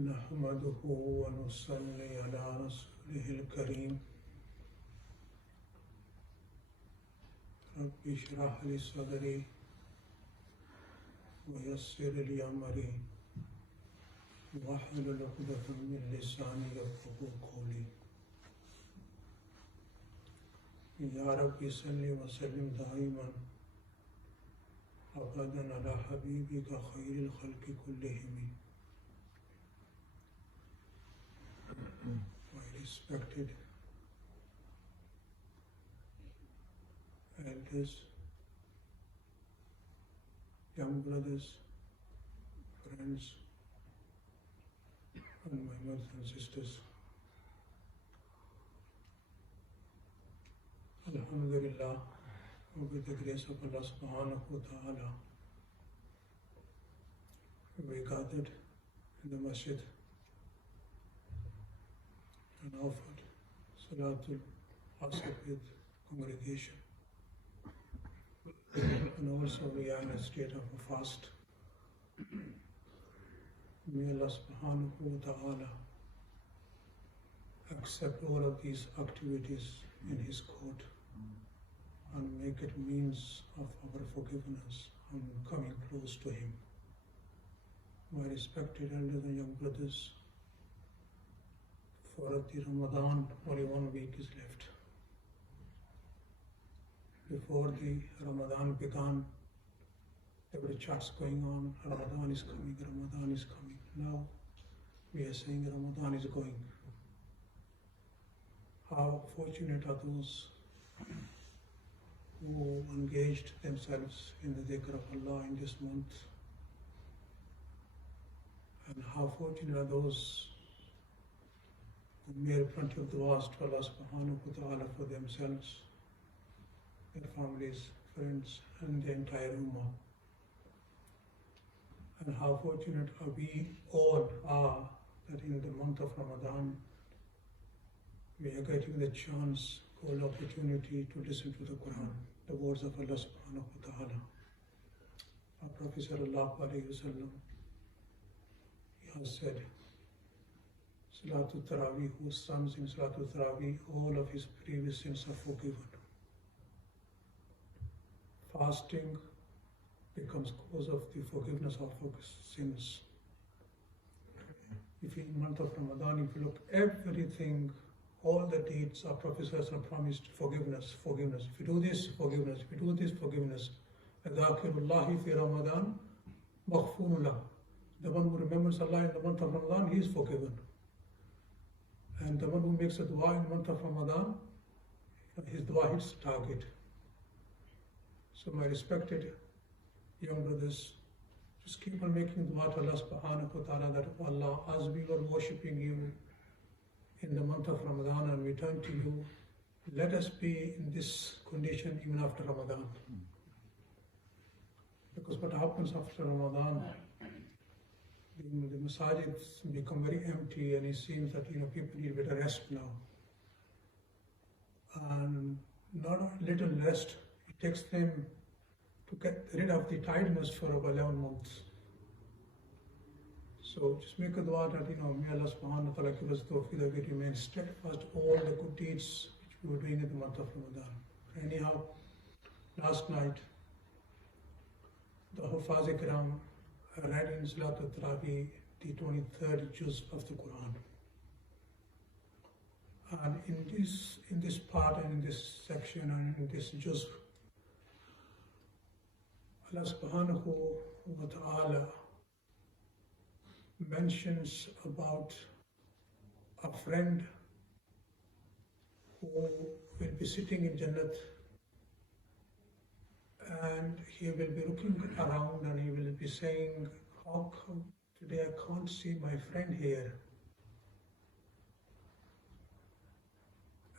नहमदुहु व नुसल्ली अला रसूलिहिल करीम रब्बि इश्रह ली सदरी व यस्सिर ली अमरी वहलुल उक़दतम मिन लिसानी यफ़क़हू क़ौली। या रब्बि सल्लि व सल्लिम दाइमन अबदन अला हबीबिका खैरिल खल्क़ि कुल्लिहिम। My respected elders, young brothers, friends, and my mothers and sisters. Alhamdulillah, with the grace of Allah subhanahu wa ta'ala, we gathered in the masjid and offered Salatul Asr with congregation. And also we are in a state of a fast. May Allah subhanahu wa ta'ala accept all of these activities in His court and make it means of our forgiveness and coming close to Him. My respected elders and young brothers, for the Ramadan, only 1 week is left. Before the Ramadan began, there were chats going on, Ramadan is coming, Ramadan is coming. Now we are saying Ramadan is going. How fortunate are those who engaged themselves in the dhikr of Allah in this month, and how fortunate are those who made plenty of du'as to Allah subhanahu wa ta'ala for themselves, their families, friends, and the entire ummah. And how fortunate we all are that in the month of Ramadan we are getting the chance or opportunity to listen to the Quran, the words of Allah subhanahu wa ta'ala. Our Prophet sallallahu alayhi wa sallam, he has said, Salatul Tarawih, whose sons in Salatul Tarawih, all of his previous sins are forgiven. Fasting becomes cause of the forgiveness of sins. If in the month of Ramadan, if you look everything, all the deeds our Prophet promised forgiveness, forgiveness. If you do this, forgiveness. If you do this, forgiveness. Adhakirullahi fi Ramadan, maghfurullah. The one who remembers Allah in the month of Ramadan, he is forgiven. And the one who makes a dua in the month of Ramadan, his dua hits target. So my respected young brothers, just keep on making dua to Allah subhanahu wa ta'ala that, Allah, as we were worshipping you in the month of Ramadan and we turn to you, let us be in this condition even after Ramadan. Because what happens after Ramadan, the masajids become very empty, and it seems that people need a bit of rest now. And not a little rest, it takes them to get rid of the tiredness for about 11 months. So just make a dua that may Allah subhanahu wa ta'ala give us tawfiq that we remain steadfast all the good deeds which we were doing in the month of Ramadan. Anyhow, last night the Hufaz-e-Kiram read in Salatul Tarawih the 23rd juz of the Quran. And in this part and in this section and in this juz, Allah subhanahu wa ta'ala mentions about a friend who will be sitting in Jannat, and he will be looking around and he will be saying, how come today I can't see my friend here?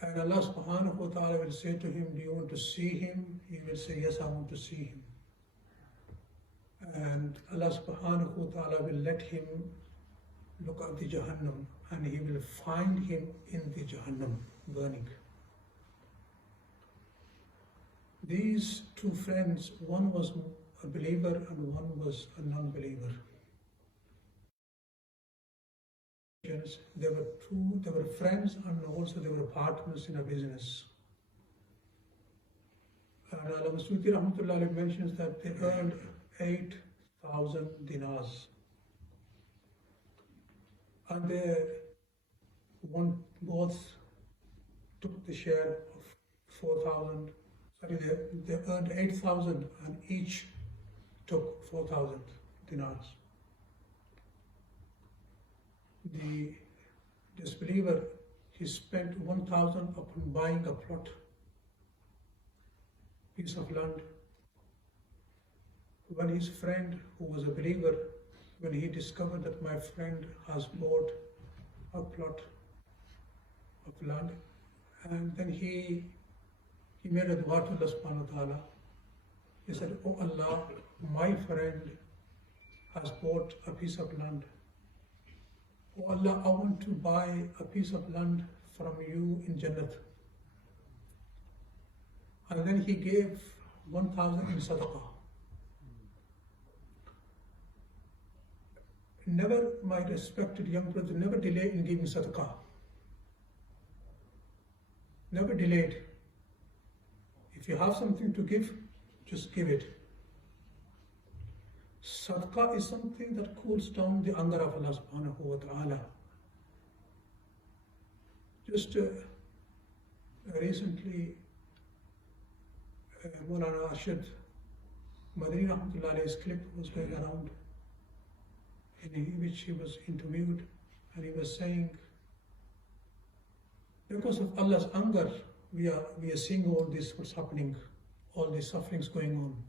And Allah subhanahu wa ta'ala will say to him, do you want to see him? He will say, yes, I want to see him. And Allah subhanahu wa ta'ala will let him look at the Jahannam, and he will find him in the Jahannam burning. These two friends, one was a believer and one was a non-believer. They were friends, and also they were partners in a business. And Al-Masudi Rahmatullah mentions that they earned 8,000 dinars. And they both took the share of 4,000. Sorry, they earned 8,000 and each took 4,000 dinars. The disbeliever, he spent 1,000 upon buying a plot, piece of land. When his friend, who was a believer, when he discovered that my friend has bought a plot of land, and then he made a dua to Allah subhanahu wa ta'ala. He said, "Oh Allah, my friend has bought a piece of land. Oh Allah, I want to buy a piece of land from you in Jannat." And then he gave 1,000 in sadaqah. Never, my respected young brother, never delay in giving sadaqah. Never delayed. If you have something to give, just give it. Sadaqah is something that cools down the anger of Allah subhanahu wa ta'ala. Just recently, Maulana Ashad Madani Rahmatullah's clip was going around, in which he was interviewed, and he was saying, because of Allah's anger, we are seeing all this, what's happening, all these sufferings going on.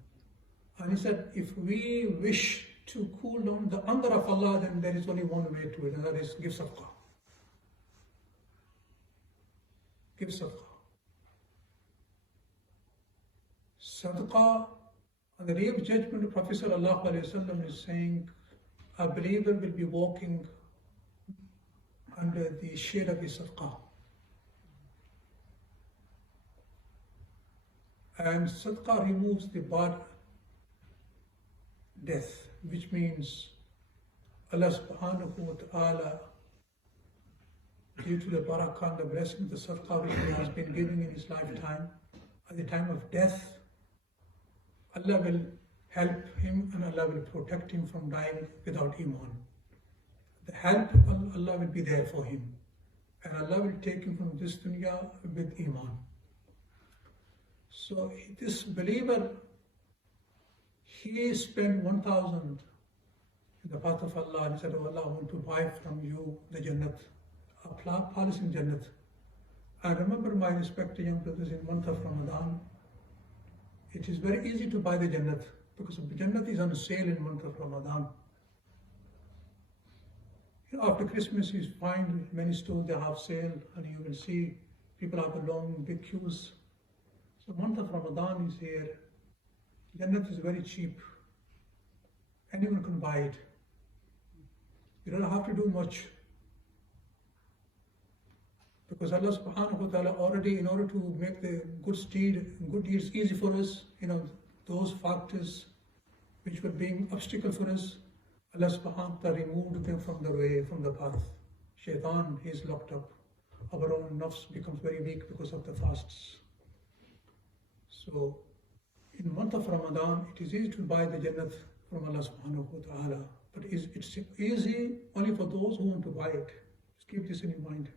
And he said, if we wish to cool down the anger of Allah, then there is only one way to it, and that is give sadaqah. Give sadaqah. Sadaqah, on the day of judgment, the Prophet ﷺ is saying, a believer will be walking under the shade of his sadaqah. And sadaqah removes the bad death, which means Allah subhanahu wa ta'ala, due to the barakah and the blessing of the sadaqah which he has been giving in his lifetime, at the time of death, Allah will help him and Allah will protect him from dying without iman. The help of Allah will be there for him, and Allah will take him from this dunya with iman. So this believer, he spent 1,000 in the path of Allah, and he said, "Oh Allah, I want to buy from you the Jannat, a palace in Jannat." I remember, my respected young brothers, in month of Ramadan, it is very easy to buy the Jannat, because the Jannat is on sale in month of Ramadan. You know, after Christmas you find many stores, they have sale, and you will see people have a long, big queues. So month of Ramadan is here. Jannat is very cheap. Anyone can buy it. You don't have to do much. Because Allah subhanahu wa ta'ala already, in order to make the good deeds easy for us, those factors which were being obstacle for us, Allah subhanahu wa ta'ala removed them from the way, from the path. Shaitan, he is locked up. Our own nafs becomes very weak because of the fasts. So, in month of Ramadan, it is easy to buy the Jannat from Allah subhanahu wa ta'ala. But it's easy only for those who want to buy it. Just keep this in your mind.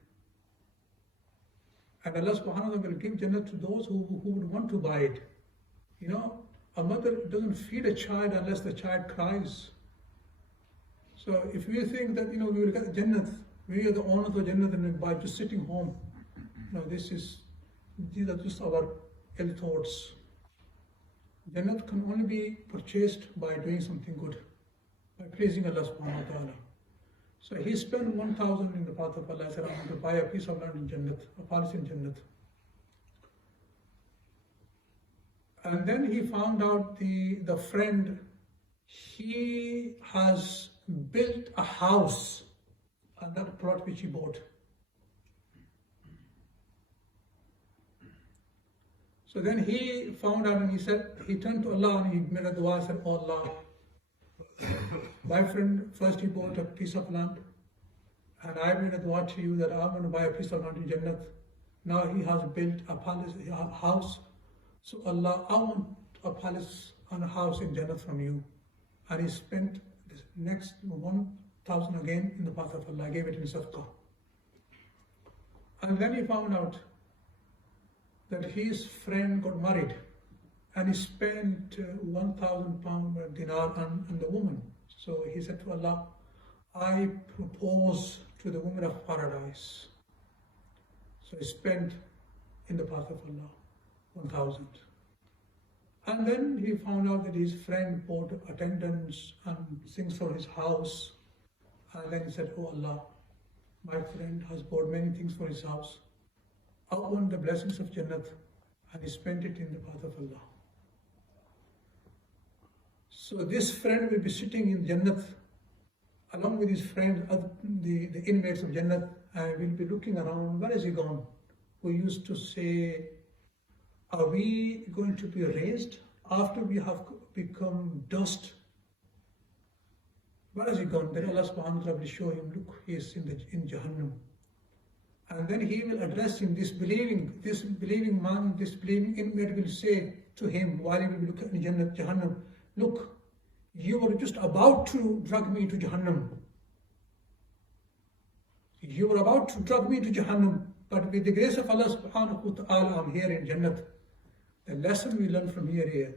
And Allah subhanahu wa ta'ala will give Jannat to those who would want to buy it. A mother doesn't feed a child unless the child cries. So if we think that, we will get the Jannat, we are the owners of Jannat, and by just sitting home, these are just our ill thoughts. Jannat can only be purchased by doing something good, by praising Allah subhanahu wa ta'ala. So he spent 1,000 in the path of Allah. He said, "I want to buy a piece of land in Jannat, a palace in Jannat." And then he found out the friend, he has built a house on that plot which he bought. So then he found out, and he turned to Allah and he made a dua and said, "Oh Allah, my friend, first he bought a piece of land, and I made a dua to you that I'm going to buy a piece of land in Jannat. Now he has built a palace, a house. So Allah, I want a palace and a house in Jannat from you. And he spent the next 1,000 again in the path of Allah, gave it in sadaqah. And then he found out that his friend got married and he spent 1,000 pound dinar on the woman. So he said to Allah, I propose to the woman of paradise. So he spent in the path of Allah 1,000. And then he found out that his friend bought attendance and things for his house. And then he said, oh Allah, my friend has bought many things for his house. I want the blessings of Jannat. And he spent it in the path of Allah. So this friend will be sitting in Jannat along with his friends, the inmates of Jannat, and will be looking around, where is he gone? We used to say, are we going to be raised after we have become dust? Where has he gone? Then Allah subhanahu wa ta'ala will show him, look, he is in Jahannam. And then he will address him, this believing man, this believing inmate will say to him, while he will be looking in Jahannam, look, you were just about to drag me to Jahannam. You were about to drag me to Jahannam, but with the grace of Allah subhanahu wa ta'ala, I'm here in Jannat. The lesson we learn from here,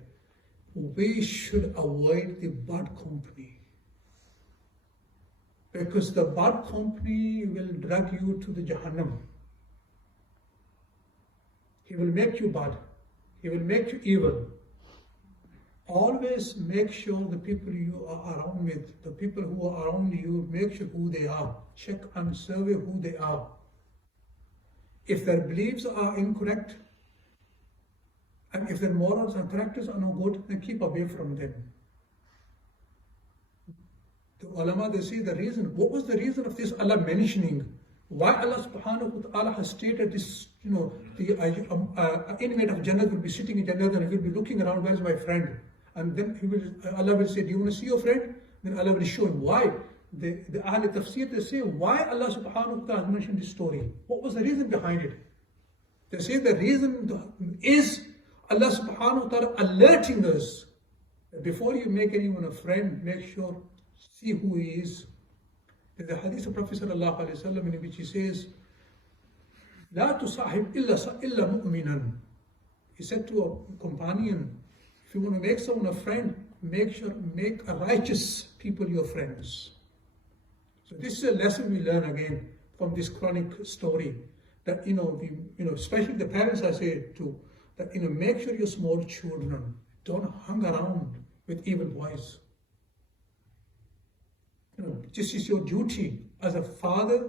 we should avoid the bad company. Because the bad company will drag you to the Jahannam. He will make you bad. He will make you evil. Always make sure the people you are around with, the people who are around you, make sure who they are. Check and survey who they are. If their beliefs are incorrect, and if their morals and characters are no good, then keep away from them. The ulama, they say the reason, what was the reason of this Allah mentioning? Why Allah subhanahu wa ta'ala has stated this, the inmate of Jannah will be sitting in Jannah and he will be looking around, where is my friend? And then Allah will say, do you want to see your friend? Then Allah will show him. Why? The Ahl Tafseer, they say, why Allah subhanahu wa ta'ala mentioned this story? What was the reason behind it? They say the reason is Allah subhanahu wa ta'ala alerting us that before you make anyone a friend, make sure, see who he is. There's a hadith of Prophet sallallahu alaihi wasallam in which he says, لا تصاحب إلا مؤمنا. He said to a companion, if you want to make someone a friend, make a righteous people your friends. So this is a lesson we learn again from this Quranic story, that especially the parents I say to, that make sure your small children don't hang around with evil boys. This is your duty as a father,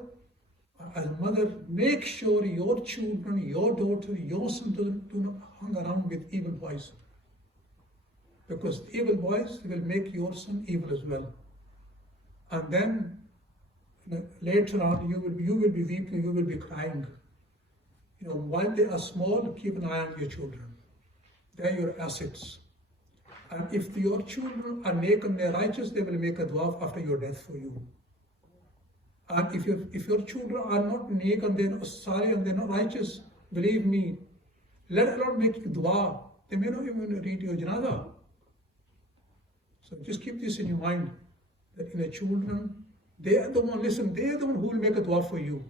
as a mother. Make sure your children, your daughter, your son do not hang around with evil boys. Because evil boys will make your son evil as well. And then later on you will be weeping, you will be crying. While they are small, keep an eye on your children. They are your assets. And if your children are naked and they are righteous, they will make a dua after your death for you. And if your children are not naked and they are not sorry and they are not righteous, believe me, let alone make dua. They may not even read your janazah. So just keep this in your mind, that children, they are the one, listen, they are the one who will make a dua for you.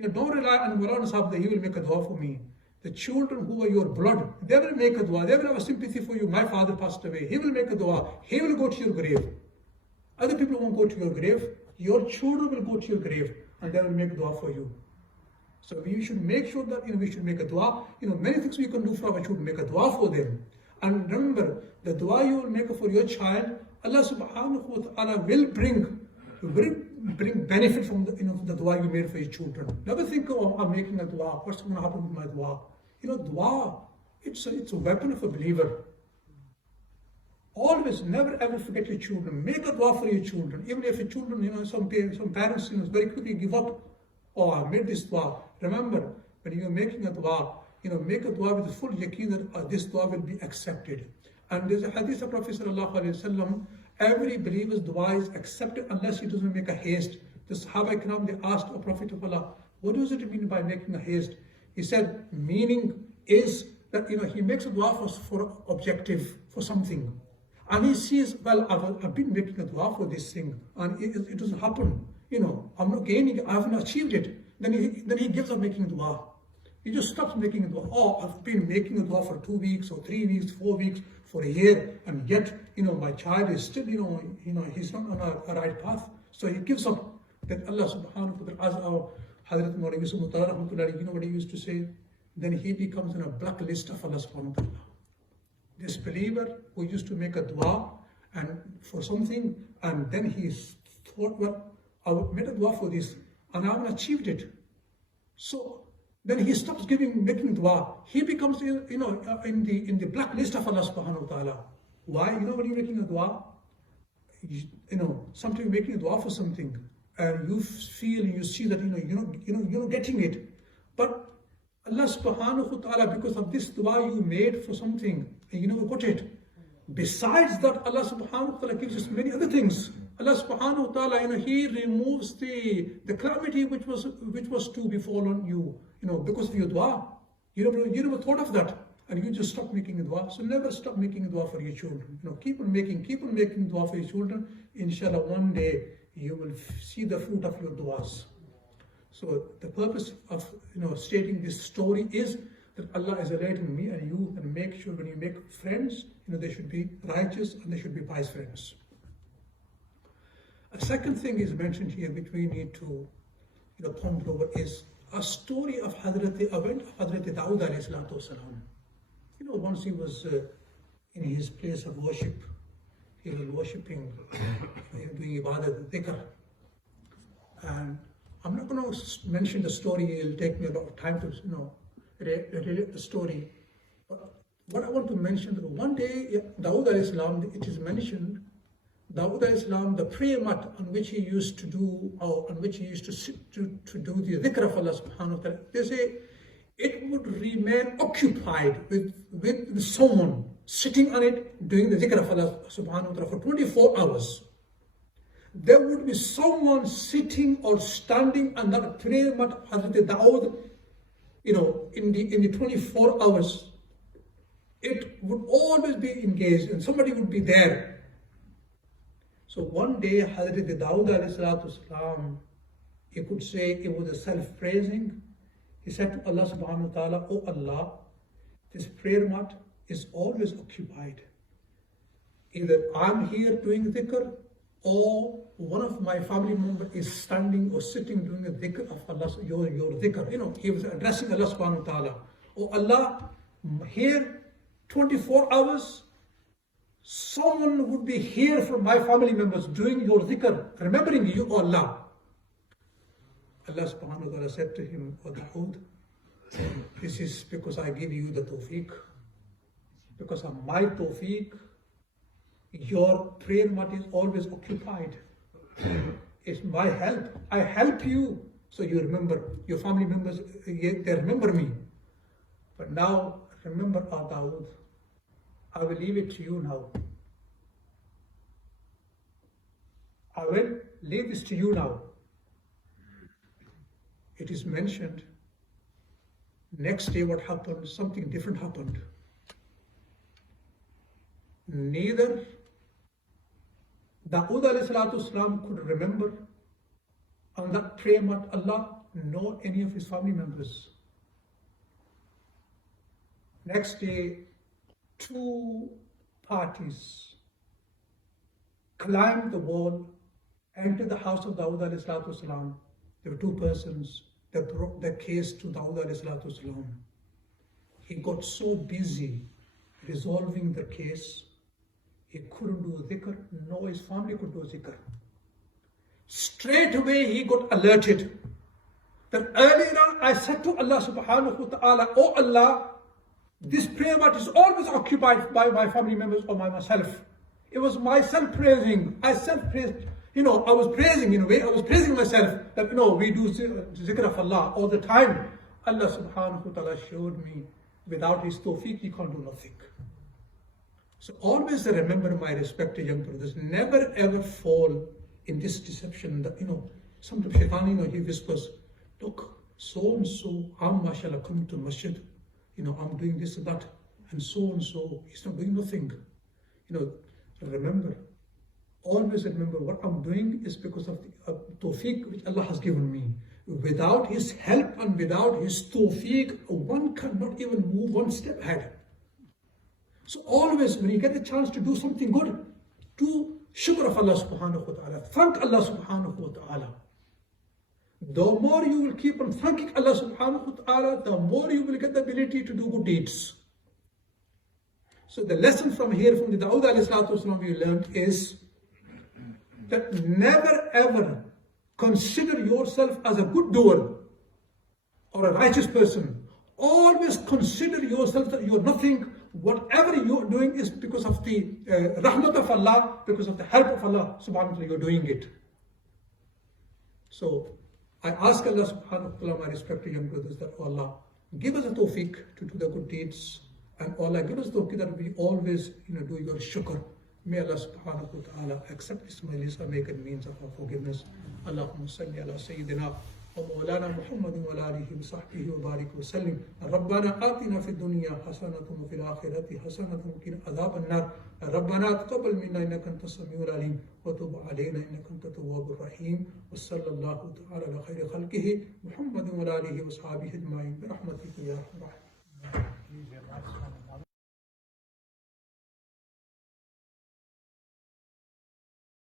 Don't rely on Maulana Sahib that he will make a dua for me. The children who are your blood, they will make a dua. They will have a sympathy for you. My father passed away. He will make a dua. He will go to your grave. Other people won't go to your grave. Your children will go to your grave and they will make a dua for you. So we should make sure that we should make a dua. Many things we can do for our children. Make a dua for them. And remember, the dua you will make for your child, Allah subhanahu wa ta'ala will bring benefit from the dua you made for your children. Never think, oh, I'm making a dua. What's going to happen with my dua? Dua, it's a weapon of a believer. Always, never ever forget your children. Make a dua for your children. Even if your children, some parents, very quickly give up. Oh, I made this dua. Remember, when you're making a dua, make a dua with the full yaqeen that this dua will be accepted. And there's a hadith of Prophet sallallahu alaihi wasallam, every believer's dua is accepted unless he doesn't make a haste. the Sahaba Ikram, they asked a Prophet of Allah, what does it mean by making a haste? He said, meaning is that, he makes a dua for objective, for something. And he sees, well, I've been making a dua for this thing, and it doesn't happen. I'm not gaining it, I haven't achieved it. Then he gives up making dua. He just stops making a dua. Oh, I've been making a dua for 2 weeks or 3 weeks, 4 weeks, for a year, and yet, my child is still, he's not on a right path. So he gives up. Then Allah subhanahu wa ta'ala, as our Hazrat Maulana, you know what he used to say? Then he becomes on a blacklist of Allah subhanahu wa ta'ala. This believer who used to make a dua and for something, and then he thought, well, I made a dua for this and I haven't achieved it. So then he stops making dua. He becomes, in the blacklist of Allah subhanahu wa ta'ala. Why? When you're making a dua, sometimes you're making a dua for something, and you feel, you see that you're not getting it. But Allah subhanahu wa ta'ala, because of this dua you made for something, and you never got it. Besides that, Allah subhanahu wa ta'ala gives us many other things. Allah subhanahu wa ta'ala, He removes the calamity which was to befall on you, because of your dua. You never thought of that, and you just stop making a dua. So never stop making a dua for your children. Keep on making dua for your children. Inshallah, one day you will see the fruit of your duas. So the purpose of stating this story is that Allah is alerting me and you, and make sure when you make friends, they should be righteous and they should be pious friends. A second thing is mentioned here which we need to ponder over is a story of Hazrat Dawood alayhi salatu wasalam. Once he was in his place of worship, he was worshipping, doing ibadat, dhikr. And I'm not going to mention the story, it'll take me a lot of time to relate the story. But what I want to mention, that one day, Dawood alayhi salam, it is mentioned, Dawood alayhi salam, the prayer mat on which he used to do, or on which he used to sit to do the dhikr of Allah subhanahu wa ta'ala, they say it would remain occupied with someone sitting on it, doing the dhikr of Allah subhanahu wa ta'ala for 24 hours. There would be someone sitting or standing on that prayer mat of Hazrat Dawood, in the 24 hours. It would always be engaged and somebody would be there. So one day, Hazrat Dawood alayhi salatu wasalam, you could say it was a self-praising. He said to Allah subhanahu wa ta'ala, "Oh Allah, this prayer mat is always occupied. Either I'm here doing dhikr, or one of my family members is standing or sitting doing the dhikr of Allah, your dhikr." He was addressing Allah subhanahu wa ta'ala. "Oh Allah, here 24 hours, someone would be here from my family members doing your dhikr, remembering you, oh Allah." Allah subhanahu wa ta'ala said to him, "O Dawood, this is because I give you the tawfiq. Because of my tawfiq, your prayer mat is always occupied. It's my help. I help you, so you remember, your family members, they remember me. But now, remember, O Dawood, I will leave it to you now. I will leave this to you now." It is mentioned, next day what happened, something different happened. Neither Dawood alayhi salatu wasalam could remember on that prayer mat Allah, nor any of his family members. Next day, 2 parties climbed the wall, entered the house of Dawood alayhi salatu wasalam. There were 2 persons that brought the case to Dawood alayhi salatu wasalam. He got so busy resolving the case, he couldn't do a dhikr, nor his family could do a dhikr. Straight away he got alerted that earlier I said to Allah subhanahu wa ta'ala, "Oh Allah, this prayer mat is always occupied by my family members or by myself. It was my self-praising. I self-praised. I was praising in a way. I was praising myself that, we do zikr of Allah all the time. Allah subhanahu wa ta'ala showed me, without his tawfiq, you can't do nothing." So always remember, my respected young brothers, never ever fall in this deception that, Sometimes shaitan, he whispers, look, so and so, I'm mashallah come to masjid, I'm doing this and that, and so, he's not doing nothing. Remember, always remember what I'm doing is because of the tawfiq which Allah has given me. Without His help and without His tawfiq, one cannot even move one step ahead. So always when you get the chance to do something good, do shukr of Allah subhanahu wa ta'ala. Thank Allah subhanahu wa ta'ala. The more you will keep on thanking Allah subhanahu wa ta'ala, the more you will get the ability to do good deeds. So the lesson from here, from the Dawood alayhi salatu wasalam we learned is that never ever consider yourself as a good doer or a righteous person. Always consider yourself that you are nothing. Whatever you are doing is because of the rahmat of Allah, because of the help of Allah subhanahu wa ta'ala, you are doing it. So I ask Allah subhanahu wa ta'ala, my respected young brothers, that oh Allah, give us a tawfiq to do the good deeds, and Allah, give us the tawfiq that we always do your shukr. May Allah subhanahu wa ta'ala accept this majlis and make it means of our forgiveness. Allahumma salli ala Sayyidina wa Maulana Mohammed wa ala alihi wa sahbihi wa barik wa sallim. Rabbana atina fid dunya hasanatan wa fil akhirati hasanatan wa qina adhaban nar. Rabbana taqabbal minna innaka antas samiul alim wa tub alayna innaka antat tawwabur rahim. Wa sallallahu ta'ala ala khayri khalqihi Muhammadin wa ala alihi wa sahbihi ajma'in bi rahmatika ya arhamar rahimin.